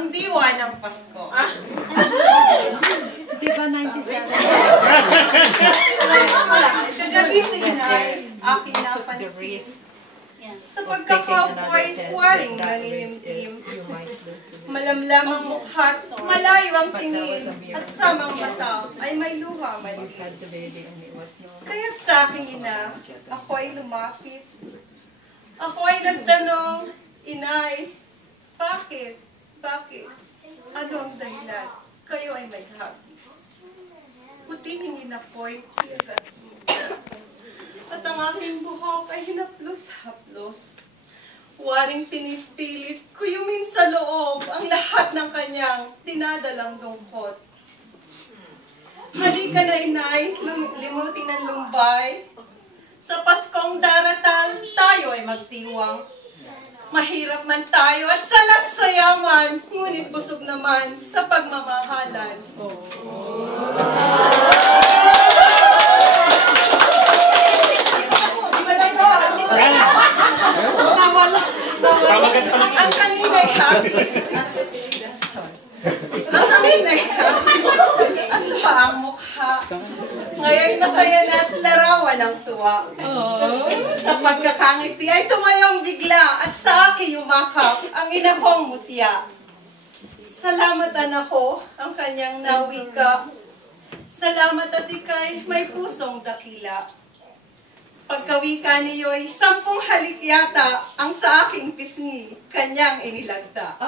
ang diwa ng Pasko. Di ba 97? Sa gabi si inay, aking napansin. Sa pagkakaupoy, waring nanilimtim. Malamlam ang mukha, malayo ang tingin, at sa mga mata ay may luha maliit. Kaya't sa aking ina, ako ay lumapit. Ako ay nagtanong, Inay, bakit? Bakit? Ano ang dahilan? Kayo ay may hapis. Putingin ako'y tiyagat sumunod. At ang aking buhok ay hinaplos-haplos. Waring pinipilit kuyumin sa loob ang lahat ng kanyang dinadalang lungkot. Halika na, Inay, limutin ang lumbay. Sa Paskong daratan, tayo ay magtiwang. Mahirap man tayo at salat sa yaman, ngunit busog naman sa pagmamahalan. Ang kanina'y hapis at paang mukha. Ngayon masaya na at larawan ng tuwa. Sa pagkakangiti ay tumayong bigla at sa akin yumakap ang ina kong mutya. Salamat anak ko, ang kanyang nawika. Salamat at ikay may pusong dakila. Pagkawika niyo'y 10 halik yata ang sa aking pisngi, kanyang inilagda.